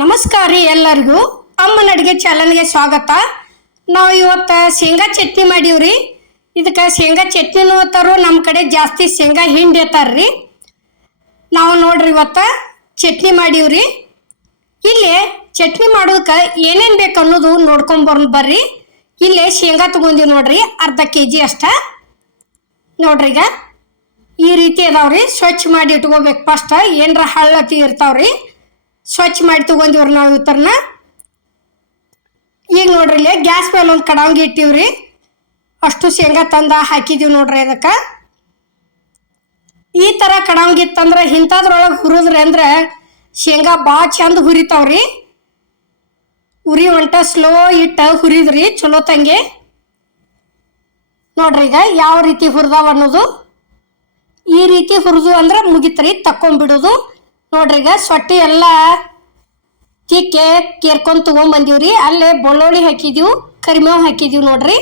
ನಮಸ್ಕಾರ ರೀ ಎಲ್ಲರಿಗೂ. ಅಮ್ಮನ ಅಡುಗೆ ಚಾನಲ್ಗೆ ಸ್ವಾಗತ. ನಾವು ಇವತ್ತು ಶೇಂಗಾ ಚಟ್ನಿ ಮಾಡೀವ್ರಿ. ಇದಕ್ಕೆ ಶೇಂಗಾ ಚಟ್ನಿನೂ ನೋತಾರು ನಮ್ಮ ಕಡೆ ಜಾಸ್ತಿ ಶೇಂಗಾ ಹಿಂಡಿ ರೀ. ನಾವು ನೋಡ್ರಿ ಇವತ್ತು ಚಟ್ನಿ ಮಾಡೀವ್ರಿ. ಇಲ್ಲಿ ಚಟ್ನಿ ಮಾಡೋದಕ್ಕೆ ಏನೇನು ಬೇಕು ಅನ್ನೋದು ನೋಡ್ಕೊಂಬರ್ ಬರ್ರಿ. ಇಲ್ಲೇ ಶೇಂಗಾ ತಗೊಂಡಿವಿ ನೋಡ್ರಿ, ಅರ್ಧ ಕೆ ಜಿ ಅಷ್ಟ. ನೋಡ್ರಿ ಈಗ. ಈ ರೀತಿ ಅದಾವ್ರಿ. ಸ್ವಚ್ಛ ಮಾಡಿ ಇಟ್ಕೋಬೇಕು ಫಸ್ಟ್. ಏನರ ಹಳ್ಳತಿ ಇರ್ತಾವ್ರಿ. ಸ್ವಚ್ಛ ಮಾಡಿ ತಗೊಂಡಿವ್ರಿ ನಾವು ಇವತ್ತರ್ನ ಈಗ ನೋಡ್ರಿ ಇಲ್ಲಿ ಗ್ಯಾಸ್ ಮೇಲೆ ಒಂದು ಕಡಾಂಗಿ ಇಟ್ಟಿವ್ರಿ. ಅಷ್ಟು ಶೇಂಗಾ ತಂದ ಹಾಕಿದೀವಿ ನೋಡ್ರಿ ಅದಕ್ಕೆ. ಈ ಥರ ಕಡಾಂಗಿ ಇತ್ತಂದ್ರೆ ಇಂಥದ್ರೊಳಗೆ ಹುರಿದ್ರಿ ಅಂದ್ರೆ ಶೇಂಗಾ ಭಾಳ ಚಂದ ಹುರಿತಾವ್ರಿ. ಉರಿ ಹೊಂಟ ಸ್ಲೋ ಇಟ್ಟ ಹುರಿದ್ರಿ, ಚಲೋ ತಂಗಿ. ನೋಡ್ರಿ ಈಗ ಯಾವ ರೀತಿ ಹುರಿದಾವ ಅನ್ನೋದು. ಈ ರೀತಿ ಹುರಿದು ಅಂದ್ರೆ ಮುಗಿತ್ರಿ, ತಕ್ಕೊಂಬಿಡೋದು. ನೋಡ್ರಿ ಈಗ ಸೊಟ್ಟಿ ಎಲ್ಲ ತಿಕ್ಕೆ ಕೇರ್ಕೊಂಡ್ ರೀ ಅಲ್ಲೇ ಬೆಳ್ಳುಳ್ಳಿ ಹಾಕಿದೀವಿ, ಕರಿಮೇವು ಹಾಕಿದೀವಿ ನೋಡ್ರಿ.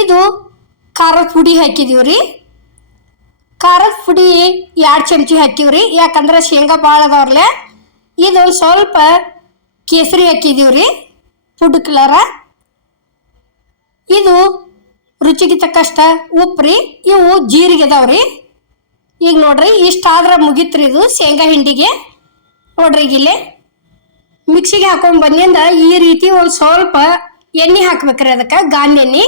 ಇದು ಖಾರದ ಪುಡಿ ಹಾಕಿದೀವ್ರಿ. ಖಾರದ ಪುಡಿ ಎರಡು ಚಮಚಿ ಹಾಕಿವ್ರಿ. ಯಾಕಂದ್ರೆ ಶೇಂಗಾ ಭಾಳ ಅದಾವ್ರಲೆ ಇದೊಂದು ಸ್ವಲ್ಪ ಕೇಸರಿ ಹಾಕಿದೀವ್ರಿ ಫುಡ್ ಕಲರ. ಇದು ರುಚಿಗೆ ತಕ್ಕಷ್ಟ ಉಪ್ಪು ರೀ ಇವು ಜೀರಿಗೆ ಅದಾವ್ರಿ. ಈಗ ನೋಡ್ರಿ ಇಷ್ಟ ಆದ್ರೆ ಮುಗೀತ್ರಿ ಇದು ಶೇಂಗಾ ಹಿಂಡಿಗೆ. ನೋಡ್ರಿ ಇಲ್ಲಿ. ಮಿಕ್ಸಿಗೆ ಹಾಕೊಂಡ್ ಬಂದಿಂದ ಈ ರೀತಿ ಒಂದು ಸ್ವಲ್ಪ ಎಣ್ಣೆ ಹಾಕ್ಬೇಕ್ರಿ ಅದಕ್ಕೆ ಗಾಂಧಿ ಎಣ್ಣೆ.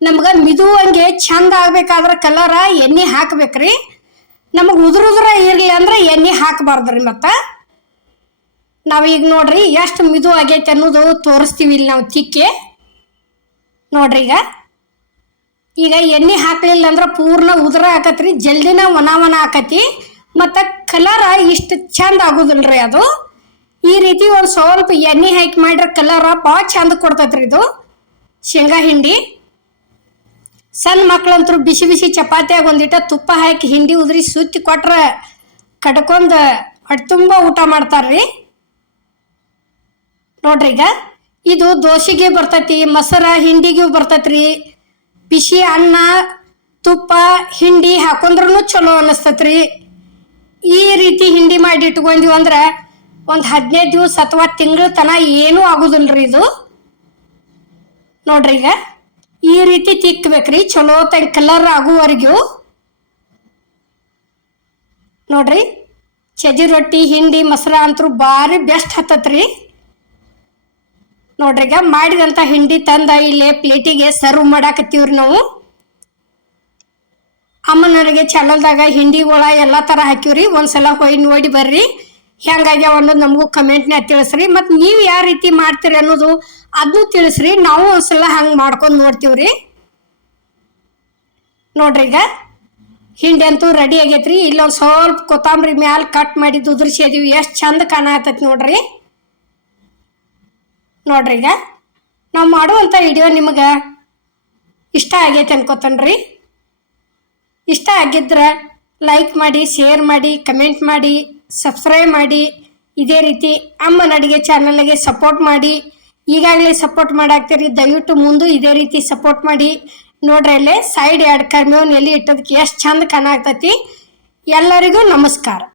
ನಮ್ಗೆ ಮಿದುವಂಗೆ ಚಂದ ಆಗ್ಬೇಕಾದ್ರೆ ಕಲರ ಎಣ್ಣೆ ಹಾಕ್ಬೇಕ್ರಿ. ನಮಗೆ ಉದುರು ಉದುರ ಇರಲಿ ಅಂದ್ರೆ ಎಣ್ಣೆ ಹಾಕಬಾರ್ದ್ರಿ ಮತ್ತೆ. ಈಗ ನೋಡ್ರಿ, ಎಷ್ಟು ಮಿದು ಆಗೈತೆ ಅನ್ನೋದು ತೋರಿಸ್ತೀವಿ ಇಲ್ಲಿ ನಾವು ತಿಕ್ಕೆ. ನೋಡ್ರಿ ಈಗ. ಈಗ ಎಣ್ಣೆ ಹಾಕ್ಲಿಲ್ಲ ಅಂದ್ರೆ ಪೂರ್ಣ ಉದುರ ಆಕತ್ರಿ, ಜಲ್ದಿನ ಒಣ ಒಣ ಆಕತಿ. ಮತ್ತು ಕಲರ ಇಷ್ಟು ಚಂದ ರೀ ಅದು. ಈ ರೀತಿ ಒಂದು ಸ್ವಲ್ಪ ಎಣ್ಣೆ ಹಾಕಿ ಮಾಡ್ರೆ ಕಲರ ಭಾಳ ಚಂದ ಕೊಡ್ತೈತ್ರಿ ಇದು. ಶೇಂಗಾ ಹಿಂಡಿ. ಸಣ್ಣ ಮಕ್ಳಂತರು ಬಿಸಿ ಬಿಸಿ ಚಪಾತಿಯಾಗ ಒಂದಿಟ ತುಪ್ಪ ಹಾಕಿ ಹಿಂಡಿ ಉದ್ರಿ ಸುತ್ತಿ ಕೊಟ್ರೆ ಕಟ್ಕೊಂಡು ಹೊಟ್ಟೆ ತುಂಬ ಊಟ ಮಾಡ್ತಾರ್ರಿ. ನೋಡ್ರಿ ಈಗ, ಇದು ದೋಸೆಗೆ ಬರ್ತೈತಿ, ಮೊಸರ ಹಿಂಡಿಗೂ ಬರ್ತೈತ್ರಿ. ಬಿಸಿ ಅನ್ನ, ತುಪ್ಪ, ಹಿಂಡಿ ಹಾಕೊಂಡ್ರೂ ಚಲೋ ಅನ್ನಿಸ್ತೈತ್ರಿ. ಈ ರೀತಿ ಹಿಂಡಿ ಮಾಡಿ ಇಟ್ಕೊಂಡ್ವಿ ಅಂದ್ರೆ ಒಂದು ಹದಿನೈದು ದಿವಸ ಅಥವಾ ತಿಂಗಳ ತನ ಏನೂ ಆಗುದಿಲ್ರಿ ಇದು. ನೋಡ್ರಿ ಈಗ. ಈ ರೀತಿ ತಿಕ್ಕಬೇಕ್ರಿ ಚಲೋ ತನ್ ಕಲರ್ ಆಗುವವರೆಗೂ ನೋಡ್ರಿ, ಚಜಿ ರೊಟ್ಟಿ, ಹಿಂಡಿ, ಮೊಸರ ಅಂತೂ ಭಾರಿ ಬೆಸ್ಟ್ ಹತ್ತತ್ರಿ. ನೋಡ್ರಿ, ಈಗ ಮಾಡಿದಂಥ ಹಿಂಡಿ ತಂದ ಇಲ್ಲಿ ಪ್ಲೇಟಿಗೆ ಸರ್ವ್ ಮಾಡಾಕತ್ತೀವ್ರಿ ನಾವು. ಅಮ್ಮನವರಿಗೆ ಚಾನಲ್ದಾಗ ಹಿಂಡಿಗಳ ಎಲ್ಲ ಥರ ಹಾಕಿವ್ರಿ ಒಂದ್ಸಲ ಹೋಗಿ ನೋಡಿ ಬರ್ರಿ. ಹೆಂಗಾಗ್ಯಾವ ಅನ್ನೋದು ನಮಗೂ ಕಮೆಂಟ್ನ್ಯಾಗ ತಿಳಿಸ್ರಿ ಮತ್ತು ನೀವು ಯಾವ ರೀತಿ ಮಾಡ್ತೀರಿ ಅನ್ನೋದು ಅದನ್ನು ತಿಳಿಸ್ರಿ, ನಾವು ಒಂದ್ಸಲ ಹಂಗೆ ಮಾಡ್ಕೊಂಡು ನೋಡ್ತೀವ್ರಿ. ನೋಡ್ರಿ ಈಗ, ಹಿಂಡಿ ಅಂತೂ ರೆಡಿ ಆಗೈತ್ರಿ, ಇಲ್ಲೊಂದು ಸ್ವಲ್ಪ ಕೊತ್ತಂಬರಿ ಮ್ಯಾಲ ಕಟ್ ಮಾಡಿ ಉದುರ್ಸಿದೀವಿ ಎಷ್ಟು ಚಂದ ಕಾಣತೈತಿ ನೋಡ್ರಿ. ನೋಡ್ರಿ ಈಗ. ನಾವು ಮಾಡುವಂಥ ವಿಡಿಯೋ ನಿಮಗೆ ಇಷ್ಟ ಆಗೈತೆ ಅನ್ಕೋತನ್ರಿ. ಇಷ್ಟ ಆಗಿದ್ರೆ ಲೈಕ್ ಮಾಡಿ ಶೇರ್ ಮಾಡಿ ಕಮೆಂಟ್ ಮಾಡಿ ಸಬ್ಸ್ಕ್ರೈಬ್ ಮಾಡಿ. ಇದೇ ರೀತಿ ಅಮ್ಮನ ಅಡುಗೆ ಚಾನಲ್ಗೆ ಸಪೋರ್ಟ್ ಮಾಡಿ. ಈಗಾಗಲೇ ಸಪೋರ್ಟ್ ಮಾಡಾಕ್ತೀರಿ, ದಯವಿಟ್ಟು ಮುಂದೆ ಇದೇ ರೀತಿ ಸಪೋರ್ಟ್ ಮಾಡಿ. ನೋಡ್ರಿ ಅಲ್ಲೇ ಸೈಡ್ ಎರಡು ಕರ್ಮೇವನ್ನ ಎಲ್ಲಿ ಇಟ್ಟೋದಕ್ಕೆ ಎಷ್ಟು ಚಂದ ಕಾಣಾಗ್ತೈತಿ ಎಲ್ಲರಿಗೂ ನಮಸ್ಕಾರ.